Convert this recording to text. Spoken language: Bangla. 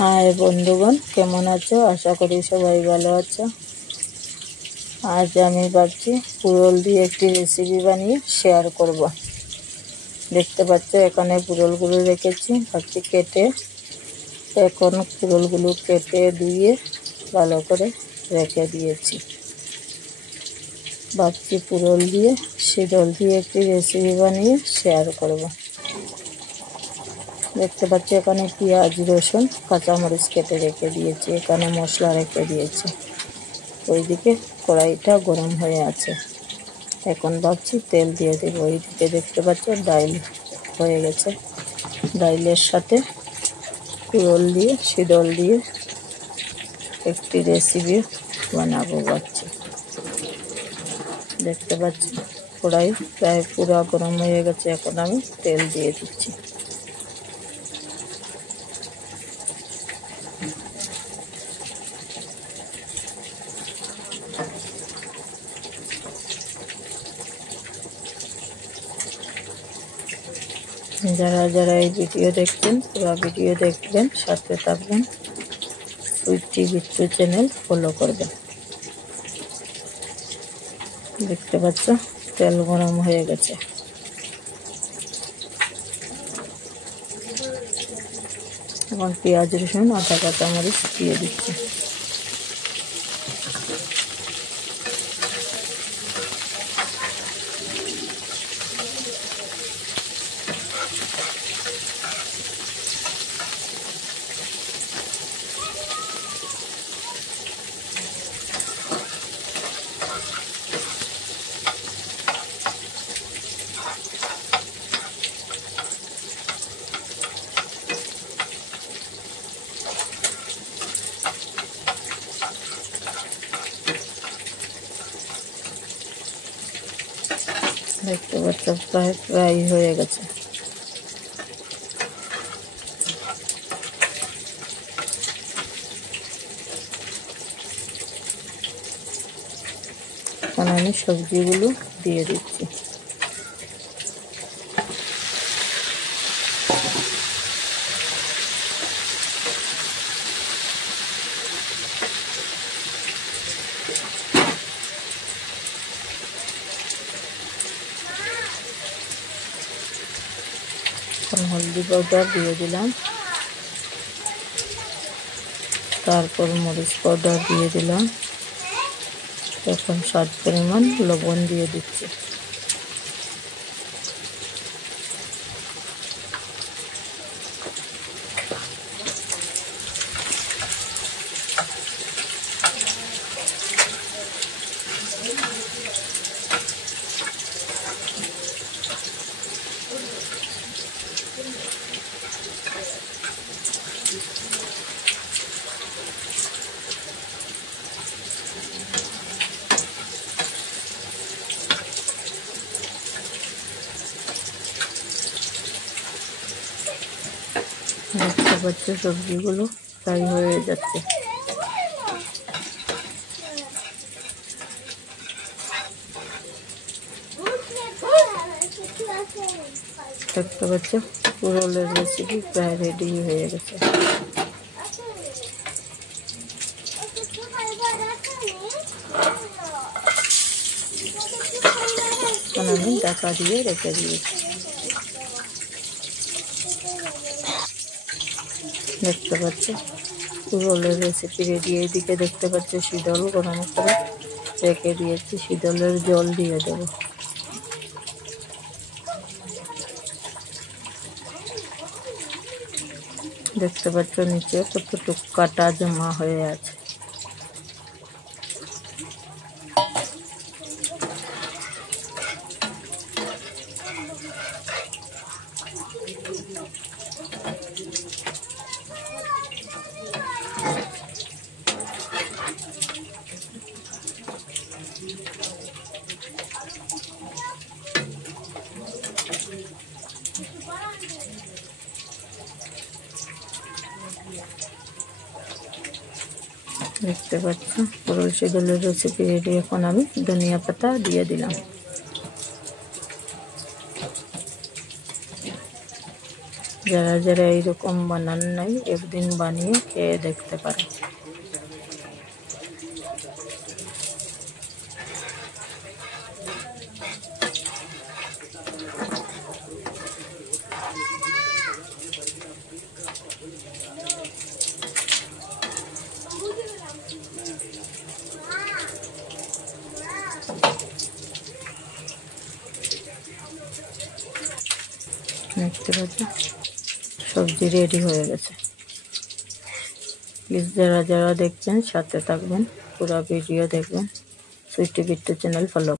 হাই বন্ধুগণ, কেমন আছো? আশা করি সবাই ভালো আছো। আজ আমি ভাবছি পুরল দিয়ে একটি রেসিপি বানিয়ে শেয়ার করব। দেখতে পাচ্ছ এখানে পুরলগুলো রেখেছি, ভাবছি কেটে এখন পুরলগুলো কেটে ধুয়ে ভালো করে রেখে দিয়েছি। ভাবছি পুরল দিয়ে শীতল দিয়ে একটি রেসিপি বানিয়ে শেয়ার করব। দেখতে পাচ্ছি এখানে পেঁয়াজ, রসুন, কাঁচামরিচ কেটে রেখে দিয়েছি, এখানে মশলা রেখে দিয়েছি। ওইদিকে কড়াইটা গরম হয়ে আছে, এখন ভাবছি তেল দিয়ে দেব। ওইদিকে দেখতে পাচ্ছ ডাল হয়ে গেছে, ডালের সাথে পুরল দিয়ে শীতল দিয়ে একটি রেসিপি বানাবো ভাবছি। দেখতে পাচ্ছি কড়াই প্রায় পুরো গরম হয়ে গেছে, এখন আমি তেল দিয়ে দিচ্ছি। যারা যারা এই ভিডিও দেখবেন পুরো ভিডিও দেখবেন, সাথে থাকবেন, সুইটি বিট্টু চ্যানেল ফলো করবেন। দেখতে পাচ্ছ তেল গরম হয়ে গেছে, এখন পেঁয়াজ, রসুন, আদা, কাঁচামরিচ দিয়ে দিচ্ছি। দেখতে পাচ্ছ প্রায় ফ্রাই হয়ে গেছে। এখন আমি সবজিগুলো দিয়ে দিচ্ছি। হলদি পাউডার দিয়ে দিলাম, তারপর মরিচ পাউডার দিয়ে দিলাম, এখন স্বাদ পরিমাণ লবণ দিয়ে দিচ্ছি। দেখতে পাচ্ছ সবজিগুলো ফ্রাই হয়ে যাচ্ছে। দেখতে পাচ্ছ পুরলের রেসিপি প্রায় রেডি হয়ে গেছে। এখন আমি ঢাকা দিয়ে রেখে দিয়েছি। দেখতে পাচ্ছ পুরলের রেসিপি রেডি। এইদিকে দেখতে পাচ্ছ শীতল গরম করে রেখে দিয়েছি, শীতলের জল দিয়ে দেবো। দেখতে পাচ্ছ নিচে কতটুকু কাটা জমা হয়ে আছে। দেখতে পাচ্ছ পুরল শীতলের রেসিপি রেডি। এখন আমি ধনিয়া পাতা দিয়ে দিলাম। যারা যারা এইরকম বানান নাই একদিন বানিয়ে খেয়ে দেখতে পারে। দেখতে পাচ্ছি সবজি রেডি হয়ে গেছে। প্লিজ যারা যারা দেখছেন সাথে থাকবেন, পুরো ভিডিও দেখবেন, সুইটি বিট্টু চ্যানেল ফলো